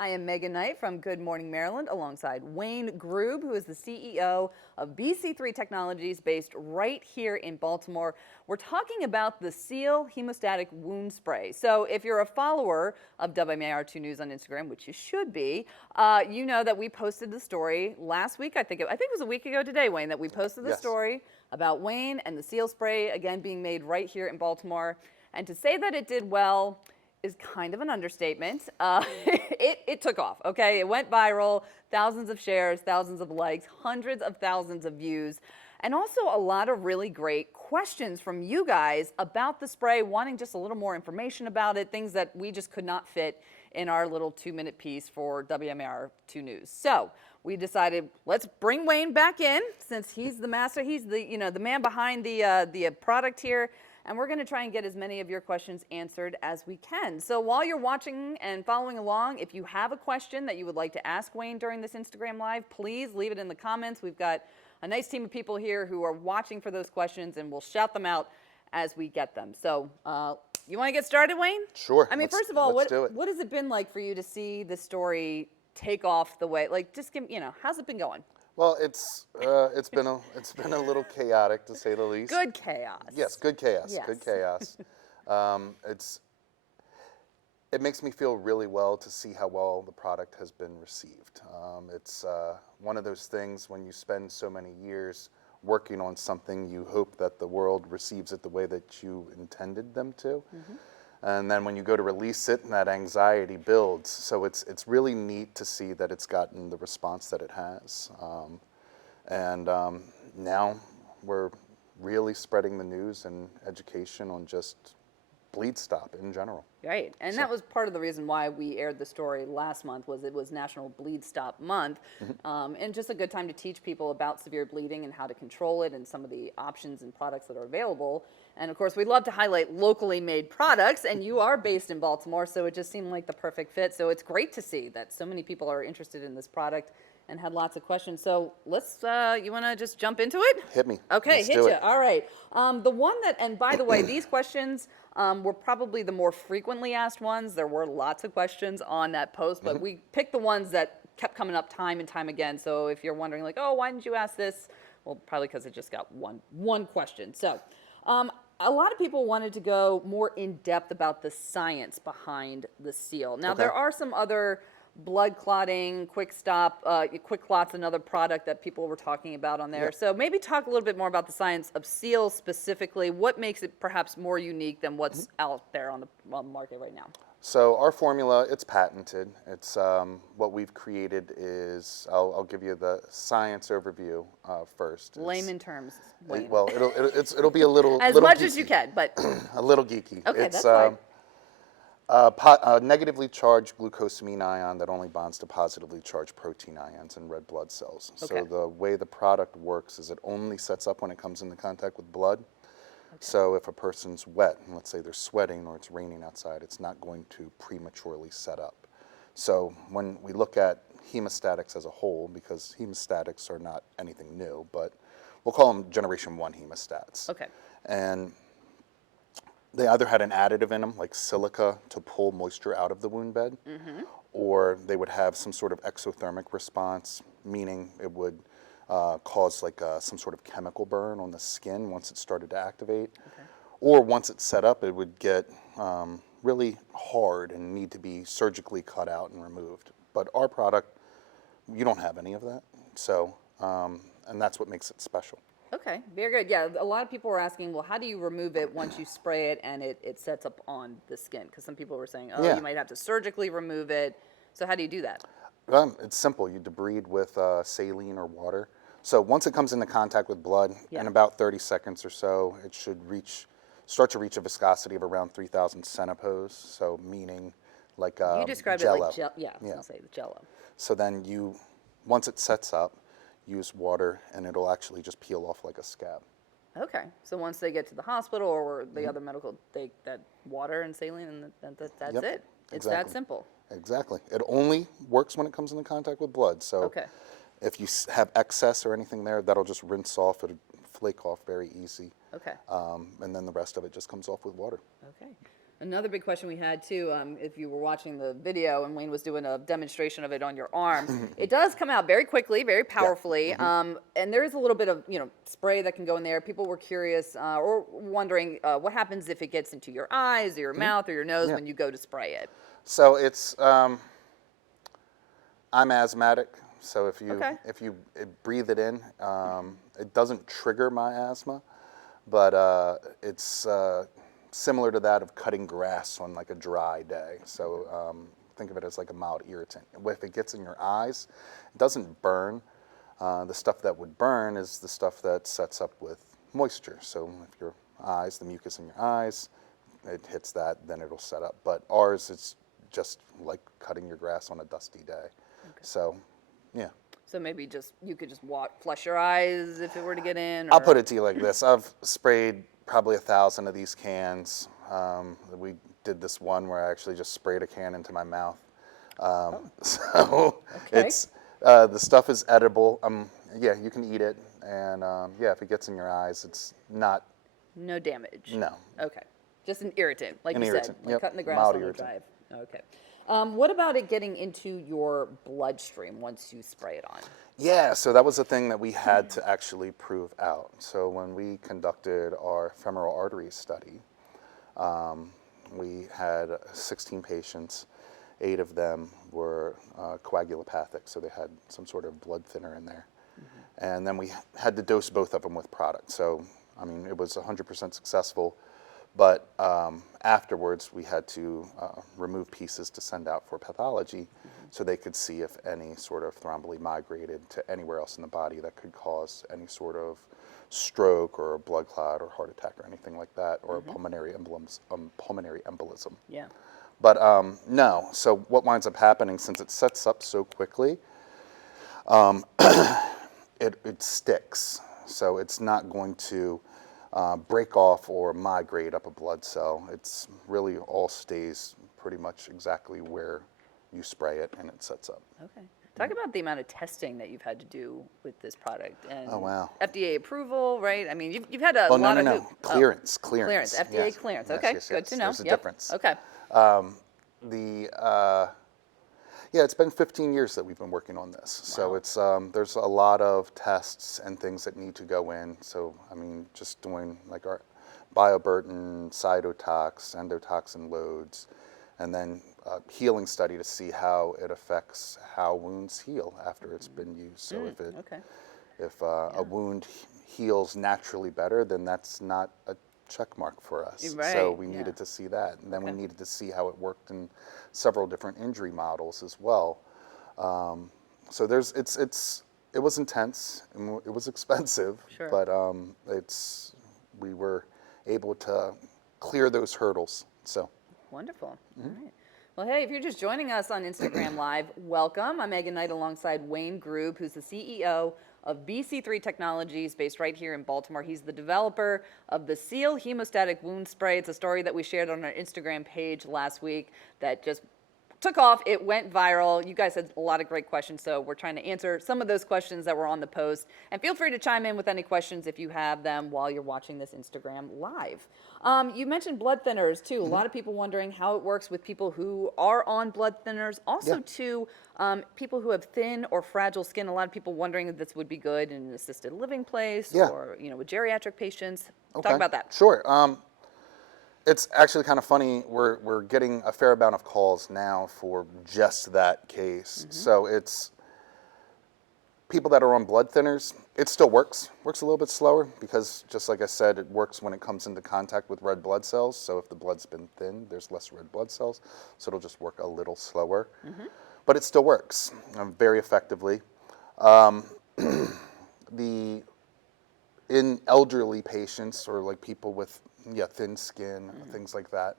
I am Megan Knight from Good Morning Maryland alongside Wayne Grube, who is the CEO of BC3 Technologies based right here in Baltimore. We're talking about the Seal hemostatic wound spray. So if you're a follower of WMAR2 News on Instagram, which you should be, you know that we posted the story last week. I think it was a week ago today, Wayne, that we posted the story about Wayne and the Seal spray, again, being made right here in Baltimore. And to say that it did well is kind of an understatement. It took off, okay? It went viral, thousands of shares, thousands of likes, hundreds of thousands of views, and also a lot of really great questions from you guys about the spray, wanting just a little more information about it, things that we just could not fit in our little 2-minute piece for WMAR2 News. So we decided, let's bring Wayne back in, since he's the master, he's the man behind the product here. And we're going to try and get as many of your questions answered as we can. So while you're watching and following along, if you have a question that you would like to ask Wayne during this Instagram Live, please leave it in the comments. We've got a nice team of people here who are watching for those questions, and we'll shout them out as we get them. So you want to get started, Wayne? Sure. I mean, first of all, what has it been like for you to see the story take off the way, like, just give, how's it been going? Well, it's been a little chaotic, to say the least. Good chaos. Yes, good chaos. Yes. Good chaos. It makes me feel really well to see how well the product has been received. It's one of those things when you spend so many years working on something, you hope that the world receives it the way that you intended them to. Mm-hmm. And then when you go to release it, that anxiety builds. So it's really neat to see that it's gotten the response that it has. Now we're really spreading the news and education on just bleed stop in general. Right, and that was part of the reason why we aired the story last month, was it was National Bleed Stop Month, and just a good time to teach people about severe bleeding and how to control it and some of the options and products that are available. And of course, we'd love to highlight locally made products, and you are based in Baltimore, so it just seemed like the perfect fit. So it's great to see that so many people are interested in this product and had lots of questions. So let's, you want to just jump into it? Hit me. Okay, Let's hit do you. it. All right. The one that, and by the way, these questions were probably the more frequently asked ones. There were lots of questions on that post, but we picked the ones that kept coming up time and time again. So if you're wondering, like, oh, why didn't you ask this? Well, probably because it just got one question. So a lot of people wanted to go more in depth about the science behind the Seal. Now, there are some other blood clotting, quick clot's another product that people were talking about on there. Yep. So maybe talk a little bit more about the science of Seal specifically. What makes it perhaps more unique than what's out there on the market right now? So our formula, it's patented. It's what we've created is, I'll give you the science overview first. Layman terms, Wayne. Well, it'll be a little as little much geeky. As you can, but a little geeky. Okay, it's, that's fine. A negatively charged glucosamine ion that only bonds to positively charged protein ions in red blood cells. Okay. So the way the product works is it only sets up when it comes into contact with blood. Okay. So if a person's wet, and let's say they're sweating or it's raining outside, it's not going to prematurely set up. So when we look at hemostatics as a whole, because hemostatics are not anything new, but we'll call them generation 1 hemostats. Okay. And they either had an additive in them, like silica, to pull moisture out of the wound bed, or they would have some sort of exothermic response, meaning it would cause like some sort of chemical burn on the skin once it started to activate. Okay. Or once it's set up, it would get really hard and need to be surgically cut out and removed. But our product, you don't have any of that. So, and that's what makes it special. Okay, very good. Yeah, a lot of people were asking, well, how do you remove it once you spray it and it sets up on the skin? Because some people were saying, oh, you might have to surgically remove it. So how do you do that? It's simple. You debride with saline or water. So once it comes into contact with blood, in about 30 seconds or so, it should start to reach a viscosity of around 3,000 centipos. So meaning like you described Jello. it like Jello. Yeah, I was going to say the Jello. So then once it sets up, use water, and it'll actually just peel off like a scab. Okay, so once they get to the hospital or the other medical, that water and saline, and that's it. It's that simple. Exactly. It only works when it comes into contact with blood. So if you have excess or anything there, that'll just rinse off. It'll flake off very easy. Okay. And then the rest of it just comes off with water. Okay. Another big question we had too, if you were watching the video and Wayne was doing a demonstration of it on your arm, it does come out very quickly, very powerfully, and there is a little bit of spray that can go in there. People were curious or wondering what happens if it gets into your eyes or your mouth or your nose Yeah. when you go to spray it. So it's I'm asthmatic, so if you Okay. breathe it in, it doesn't trigger my asthma, but it's similar to that of cutting grass on like a dry day. So think of it as like a mild irritant. If it gets in your eyes, it doesn't burn. The stuff that would burn is the stuff that sets up with moisture. So if your eyes, the mucus in your eyes, it hits that, then it'll set up. But ours, it's just like cutting your grass on a dusty day. So, yeah. So maybe you could just flush your eyes if it were to get in. I'll Or... put it to you like this. I've sprayed probably 1,000 of these cans. We did this one where I actually just sprayed a can into my mouth. So Okay. it's the stuff is edible. Yeah, you can eat it, and yeah, if it gets in your eyes, it's not. No damage. No. Okay. Just an irritant, like An you irritant, said, like yep. cutting the grass Mild on the irritant. drive. Okay. What about it getting into your bloodstream once you spray it on? Yeah, so that was the thing that we had to actually prove out. So when we conducted our femoral artery study, we had 16 patients. 8 of them were coagulopathic, so they had some sort of blood thinner in there. And then we had to dose both of them with product. So, I mean, it was 100% successful. But afterwards, we had to remove pieces to send out for pathology so they could see if any sort of thrombally migrated to anywhere else in the body that could cause any sort of stroke or a blood clot or heart attack or anything like that, or a pulmonary embolism. Yeah. But no, so what winds up happening, since it sets up so quickly, it sticks. So it's not going to break off or migrate up a blood cell. It's really all stays pretty much exactly where you spray it and it sets up. Okay. Talk about the amount of testing that you've had to do with this product. And Oh, wow. FDA approval, right? I mean, you've had a Oh, lot no. of Clearance. FDA Yes. clearance. Yes, Okay, yes, good yes. to know. There's a Yep. difference. Okay. Yeah, it's been 15 years that we've been working on this. So it's there's a lot of tests and things that need to go in. So I mean, just doing like our bioburden, cytotox, endotoxin loads, and then a healing study to see how it affects how wounds heal after it's been used. So if a wound heals naturally better, then that's not a check mark for us. Right, So we yeah. needed to see that, and then we needed to see how it worked in several different injury models as well. So it was intense and it was expensive, Sure. but we were able to clear those hurdles. So Wonderful. All right. Well, hey, if you're just joining us on Instagram Live, welcome. I'm Megan Knight alongside Wayne Grube, who's the CEO of BC3 Technologies based right here in Baltimore. He's the developer of the Seal Hemostatic Wound Spray. It's a story that we shared on our Instagram page last week that just took off. It went viral. You guys had a lot of great questions, so we're trying to answer some of those questions that were on the post. And feel free to chime in with any questions if you have them while you're watching this Instagram Live. You mentioned blood thinners, too. A lot of people wondering how it works with people who are on blood thinners. Also, too, people who have thin or fragile skin. A lot of people wondering if this would be good in an assisted living place or, with geriatric patients. Talk about that. Sure. It's actually kind of funny. We're getting a fair amount of calls now for just that case. So it's people that are on blood thinners. It still works a little bit slower because, just like I said, it works when it comes into contact with red blood cells. So if the blood's been thin, there's less red blood cells. So it'll just work a little slower. But it still works very effectively. In elderly patients or like people with thin skin, things like that,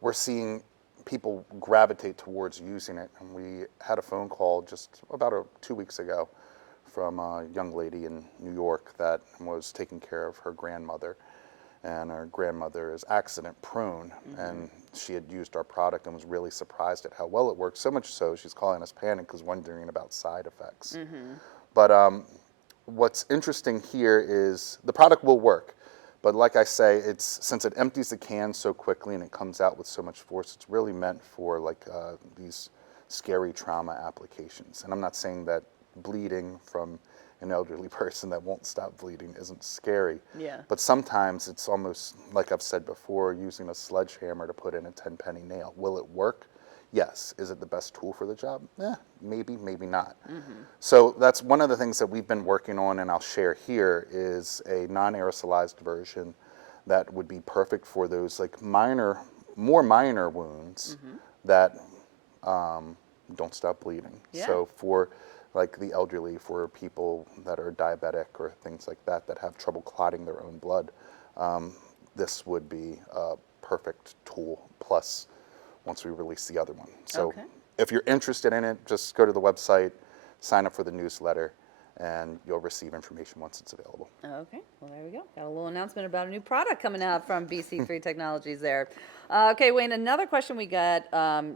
we're seeing people gravitate towards using it. And we had a phone call just about 2 weeks ago from a young lady in New York that was taking care of her grandmother. And her grandmother is accident prone, and she had used our product and was really surprised at how well it works. So much so, she's calling us panic because wondering about side effects. But what's interesting here is the product will work, But like I say, since it empties the can so quickly and it comes out with so much force, it's really meant for like these scary trauma applications. And I'm not saying that bleeding from an elderly person that won't stop bleeding isn't scary. Yeah. But sometimes it's almost, like I've said before, using a sledgehammer to put in a 10-penny nail. Will it work? Yes. Is it the best tool for the job? Maybe, maybe not. So that's one of the things that we've been working on, and I'll share here, is a non-aerosolized version that would be perfect for those like more minor wounds that don't stop bleeding. Yeah. So for like the elderly, for people that are diabetic or things like that have trouble clotting their own blood, this would be a perfect tool. Plus, once we release the other one. So if you're interested in it, just go to the website, sign up for the newsletter, and you'll receive information once it's available. Okay, well, there we go. Got a little announcement about a new product coming out from BC3 Technologies there. Okay, Wayne, another question we got.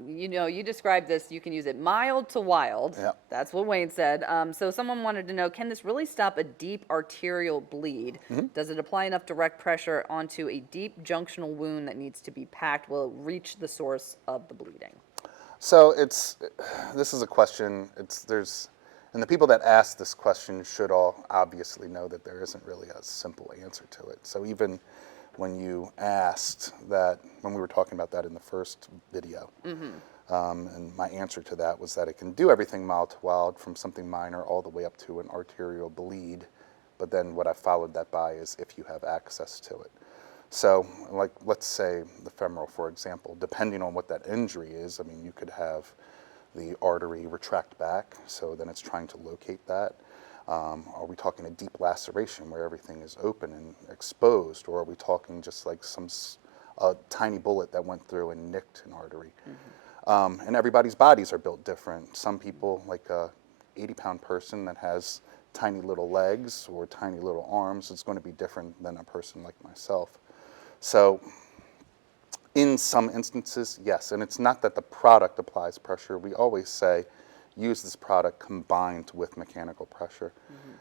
You described this, you can use it mild to wild. Yep. That's what Wayne said. So someone wanted to know, can this really stop a deep arterial bleed? Does it apply enough direct pressure onto a deep junctional wound that needs to be packed? Will it reach the source of the bleeding? So this is a question, and the people that ask this question should all obviously know that there isn't really a simple answer to it. So even when you asked that, when we were talking about that in the first video, and my answer to that was that it can do everything mild to wild, from something minor all the way up to an arterial bleed. But then what I followed that by is if you have access to it. So like, let's say the femoral, for example, depending on what that injury is, I mean, you could have the artery retract back, so then it's trying to locate that. Are we talking a deep laceration where everything is open and exposed, or are we talking just like a tiny bullet that went through and nicked an artery? And everybody's bodies are built different. Some people, like a 80-pound person that has tiny little legs or tiny little arms, it's going to be different than a person like myself. So in some instances, yes, and it's not that the product applies pressure. We always say use this product combined with mechanical pressure,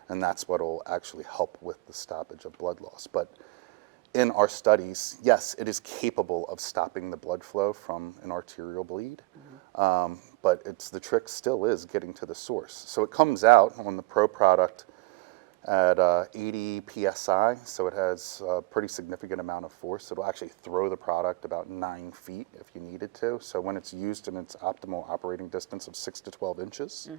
and that's what will actually help with the stoppage of blood loss. But in our studies, yes, it is capable of stopping the blood flow from an arterial bleed, but the trick still is getting to the source. So it comes out on the Pro product at 80 psi, so it has a pretty significant amount of force. It'll actually throw the product about 9 feet if you needed to. So when it's used in its optimal operating distance of 6 to 12 inches,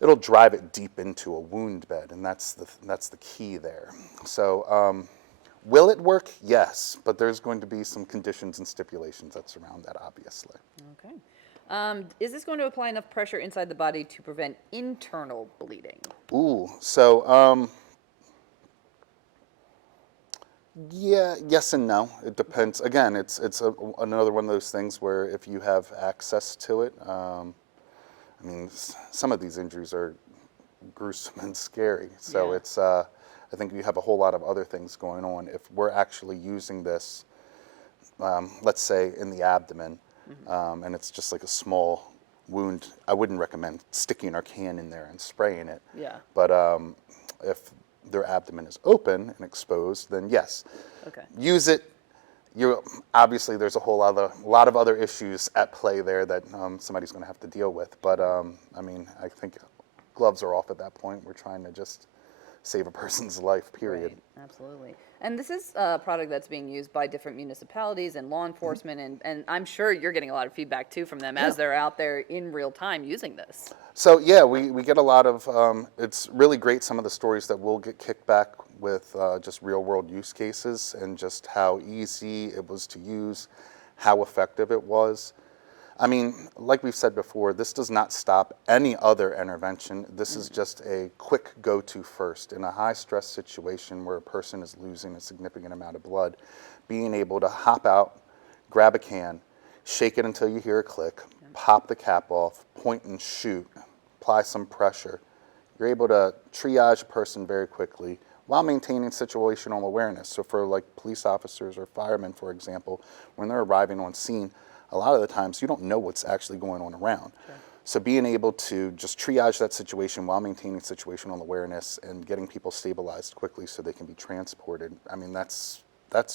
it'll drive it deep into a wound bed, and that's the key there. So will it work? Yes, but there's going to be some conditions and stipulations that surround that, obviously. Okay. Is this going to apply enough pressure inside the body to prevent internal bleeding? Ooh, so yeah, yes and no. It depends. Again, it's another one of those things where if you have access to it, I mean, some of these injuries are gruesome and scary. So it's I think you have a whole lot of other things going on. If we're actually using this, let's say in the abdomen, and it's just like a small wound, I wouldn't recommend sticking our can in there and spraying it. Yeah. But if their abdomen is open and exposed, then yes, use it. Obviously there's a lot of other issues at play there that somebody's going to have to deal with. But I mean, I think gloves are off at that point. We're trying to just save a person's life, period. Right, absolutely. And this is a product that's being used by different municipalities and law enforcement, and I'm sure you're getting a lot of feedback too from them as they're out there in real time using this. So yeah, we get a lot of, it's really great, some of the stories that we'll get kicked back with just real world use cases and just how easy it was to use, how effective it was. I mean, like we've said before, this does not stop any other intervention. This is just a quick go-to first. In a high-stress situation where a person is losing a significant amount of blood, being able to hop out, grab a can, shake it until you hear a click, pop the cap off, point and shoot, apply some pressure. You're able to triage a person very quickly while maintaining situational awareness. So for like police officers or firemen, for example, when they're arriving on scene, a lot of the times you don't know what's actually going on around. So being able to just triage that situation while maintaining situational awareness and getting people stabilized quickly so they can be transported, I mean, that's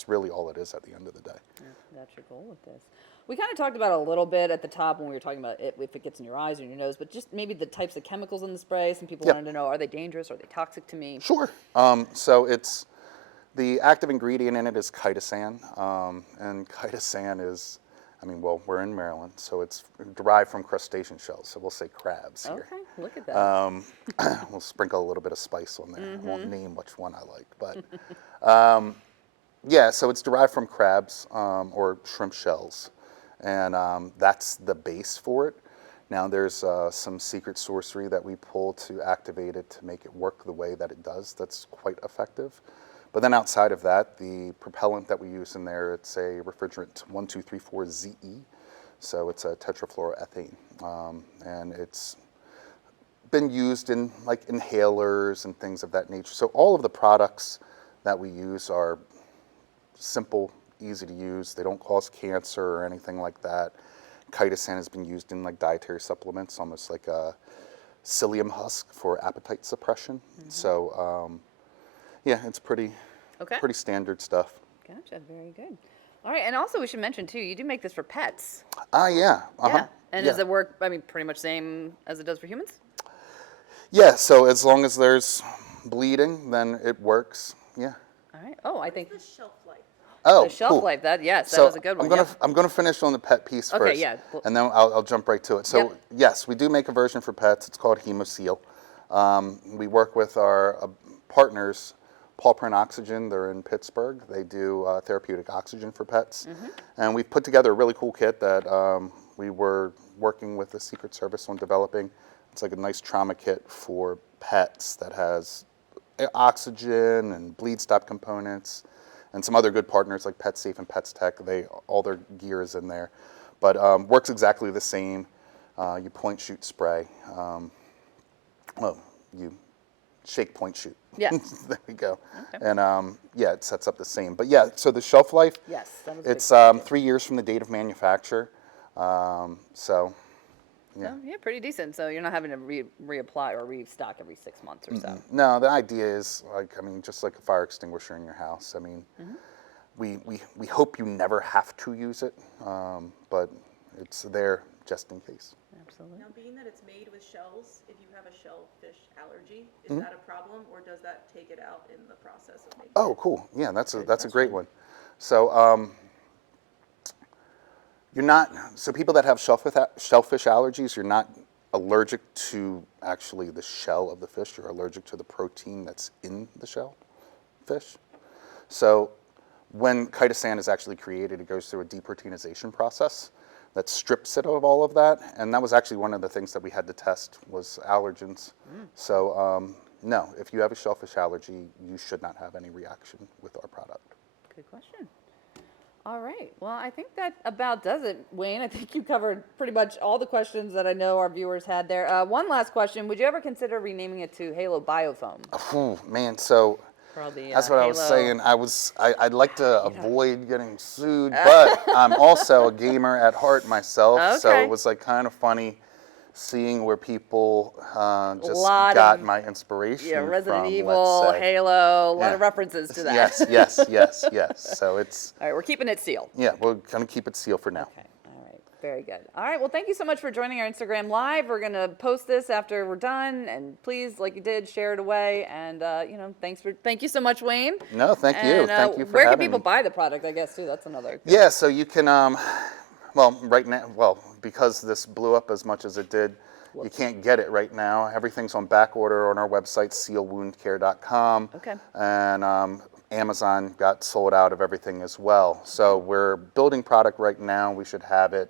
really all it is at the end of the day. Yeah, that's your goal with this. We kind of talked about it a little bit at the top when we were talking about it, if it gets in your eyes or your nose, but just maybe the types of chemicals in the spray. Some people Yep. wanted to know, are they dangerous? Are they toxic to me? Sure. So it's the active ingredient in it is chitosan, and chitosan is, I mean, well, we're in Maryland, so it's derived from crustacean shells, so we'll say crabs here. Okay, look at that. We'll sprinkle a little bit of spice on there. I won't name which one I like, but yeah, so it's derived from crabs or shrimp shells, and that's the base for it. Now there's some secret sorcery that we pull to activate it to make it work the way that it does. That's quite effective. But then outside of that, the propellant that we use in there, it's a refrigerant 1234ZE. So it's a tetrafluoroethane. And it's been used in like inhalers and things of that nature. So all of the products that we use are simple, easy to use. They don't cause cancer or anything like that. Chitosan has been used in like dietary supplements, almost like a psyllium husk for appetite suppression. So yeah, it's pretty standard stuff. Gotcha, very good. All right, and also we should mention too, you do make this for pets. Yeah. Yeah, and Yeah. does it work, I mean, pretty much same as it does for humans? Yeah, so as long as there's bleeding, then it works. Yeah. All right, oh, I think The shelf life. Oh, the shelf cool. life, yes, that So was a good one. I'm gonna finish on the pet piece Okay, first, yeah. and then I'll jump right to it. So Yep. yes, we do make a version for pets. It's called HemoSeal. We work with our partners, Paul Print Oxygen. They're in Pittsburgh. They do therapeutic oxygen for pets, and we've put together a really cool kit that we were working with the Secret Service on developing. It's like a nice trauma kit for pets that has oxygen and bleed stop components, and some other good partners like PetSafe and Pets Tech. All their gear is in there, but works exactly the same. You point, shoot, spray. Well, you shake, point, shoot. Yeah. There we go. Okay. And yeah, it sets up the same. But yeah, so the shelf life, Yes, that was it's a big 3 years from the date of manufacture. So yeah. Oh, yeah, pretty decent. So you're not having to reapply or restock every 6 months or so. No, the idea is like, I mean, just like a fire extinguisher in your house. I mean, we hope you never have to use it, but it's there just in case. Absolutely. Now, being that it's made with shells, if you have a shellfish allergy, is that a problem, or does that take it out in the process of making Oh, it? cool. Yeah, that's a great one. So you're not, so people that have shellfish allergies, you're not allergic to actually the shell of the fish. You're allergic to the protein that's in the shellfish. So when chitosan is actually created, it goes through a deproteinization process that strips it of all of that. And that was actually one of the things that we had to test was allergens. So no, if you have a shellfish allergy, you should not have any reaction with our product. Good question. All right. Well, I think that about does it, Wayne. I think you covered pretty much all the questions that I know our viewers had there. One last question. Would you ever consider renaming it to Halo Biofoam? Oh, man, so Probably, that's what I was Halo. saying. I'd like to avoid getting sued, but I'm also a gamer at heart myself, so Okay. it was like kind of funny seeing where people just Lot got of- my inspiration Yeah, Resident from, Evil, let's say. Halo, a lot Yeah. of references to that. Yes. So it's, All right, we're keeping it sealed. yeah, we're going to keep it sealed for now. Okay. All right. Very good. All right. Well, thank you so much for joining our Instagram Live. We're going to post this after we're done, and please, like you did, share it away. And thank you so much, Wayne. No, thank you. And, Thank you for where can having people me. buy the product? I guess too. That's another. Yeah, so you can, well, right now, because this blew up as much as it did, you can't get it right now. Everything's on back order on our website, sealwoundcare.com. Okay. And Amazon got sold out of everything as well. So we're building product right now. We should have it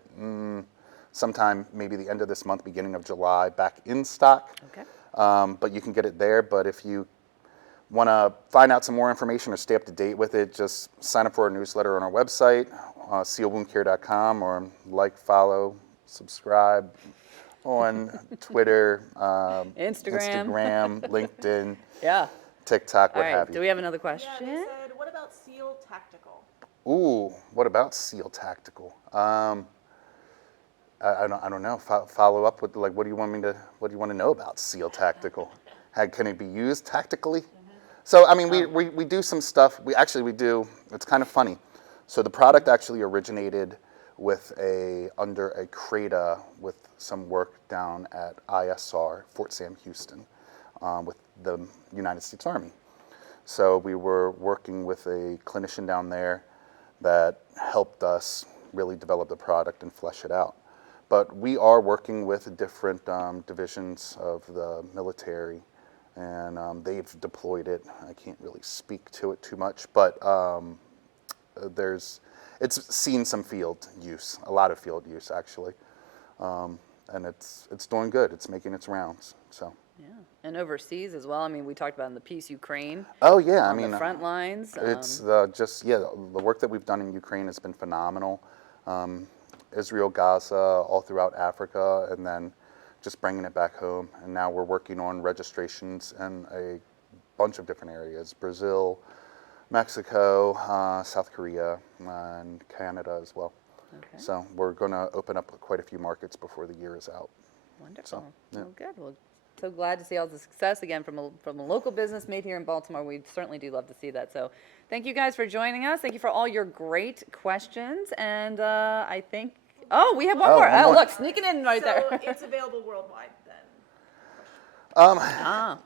sometime, maybe the end of this month, beginning of July, back in stock. Okay. But you can get it there. But if you want to find out some more information or stay up to date with it, just sign up for our newsletter on our website, sealwoundcare.com, or like, follow, subscribe on Twitter, Instagram. LinkedIn, Yeah. TikTok, All what right. have Do you. we have another Yeah, question? they said, what about Seal Tactical? Ooh, what about Seal Tactical? I I don't know. Follow up with like, what do you want to know about SEAL Tactical? Can it be used tactically? So I mean, we do some stuff. We do. It's kind of funny. So the product actually originated with under a CRADA with some work down at ISR, Fort Sam Houston, with the United States Army. So we were working with a clinician down there that helped us really develop the product and flesh it out. But we are working with different divisions of the military, and they've deployed it. I can't really speak to it too much, but it's seen some field use, a lot of field use actually, and it's doing good. It's making its rounds. So. Yeah, and overseas as well. I mean, we talked about in the peace Ukraine. Oh yeah, on the front lines. It's the work that we've done in Ukraine has been phenomenal. Israel, Gaza, all throughout Africa, and then just bringing it back home. And now we're working on registrations in a bunch of different areas: Brazil, Mexico, South Korea, and Canada as well. Okay. So we're going to open up quite a few markets before the year is out. Wonderful. So, yeah. Well, good. Well, so glad to see all the success again from a local business made here in Baltimore. We certainly do love to see that. So thank you guys for joining us. Thank you for all your great questions. And I think, we have one more. One more. Look, sneaking in right there. So it's available worldwide then?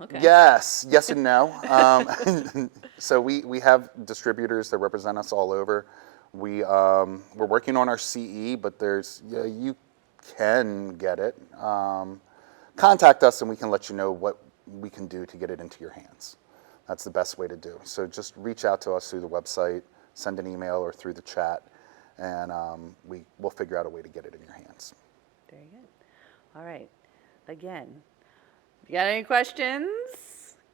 Okay. Yes and no. So we have distributors that represent us all over. We're working on our CE, but you can get it. Contact us and we can let you know what we can do to get it into your hands. That's the best way to do. So just reach out to us through the website, send an email or through the chat, and we'll figure out a way to get it in your hands. Very good. All right. Again, if you got any questions,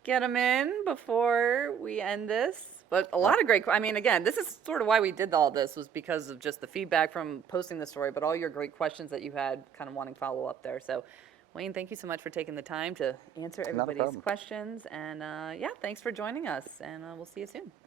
get them in before we end this. But a lot of great, I mean, again, this is sort of why we did all this, was because of just the feedback from posting the story, but all your great questions that you had kind of wanting follow up there. So Wayne, thank you so much for taking the time to answer everybody's questions. And yeah, thanks for joining us, and we'll see you soon.